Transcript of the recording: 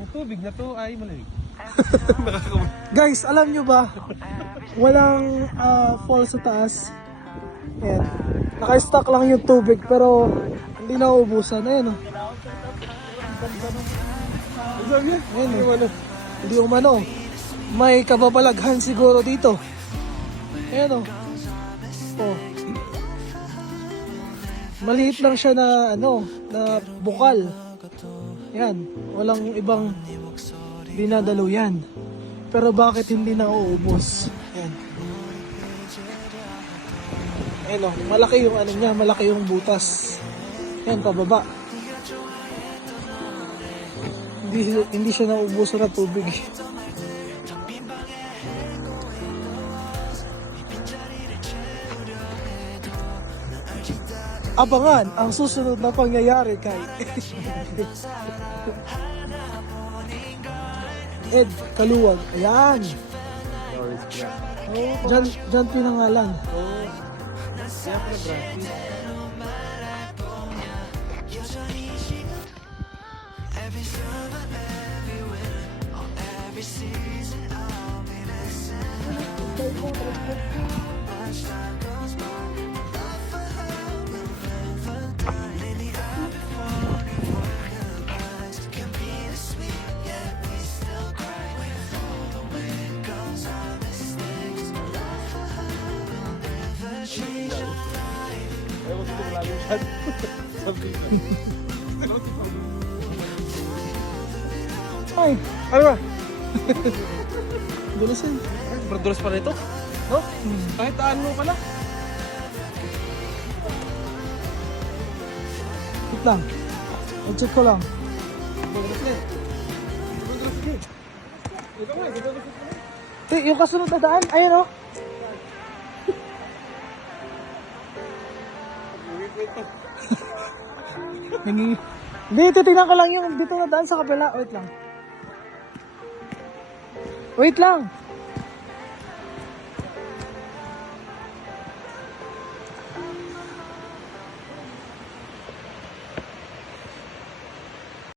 Ang tubig na to ay malamig. Guys, alam nyo ba? Walang fall sa taas. Ayan. Naka-stock lang yung tubig pero hindi na uubusan. Ayan o. Ayan o. Hindi umano. May kababalaghan siguro dito. Ayan o. Oh. Maliit lang siya na na bukal. Yan, walang ibang dinadalo yan. Pero bakit hindi na uubos? Yan. Ayan o, malaki yung ano niya, malaki yung butas. Yan, pababa. Hindi siya nauubos na tubig. Abangan ang susunod na pangyayari kay Ed Kaluwag. Ayan. Diyan pinangalan. Kaya pala Brad. Ewan ko kung lalo dyan. Ay, Ano ba? dulasin. Berdulas pa nito? No? Kahit ano pala. Wait lang. I-check ko lang. Berdulas na. Berdulas na. Ito nga, berdulas na. Yung kasunod na daan, ayun o. Hindi, titignan ko lang yung dito na daan sa kabila. Wait lang. Wait lang.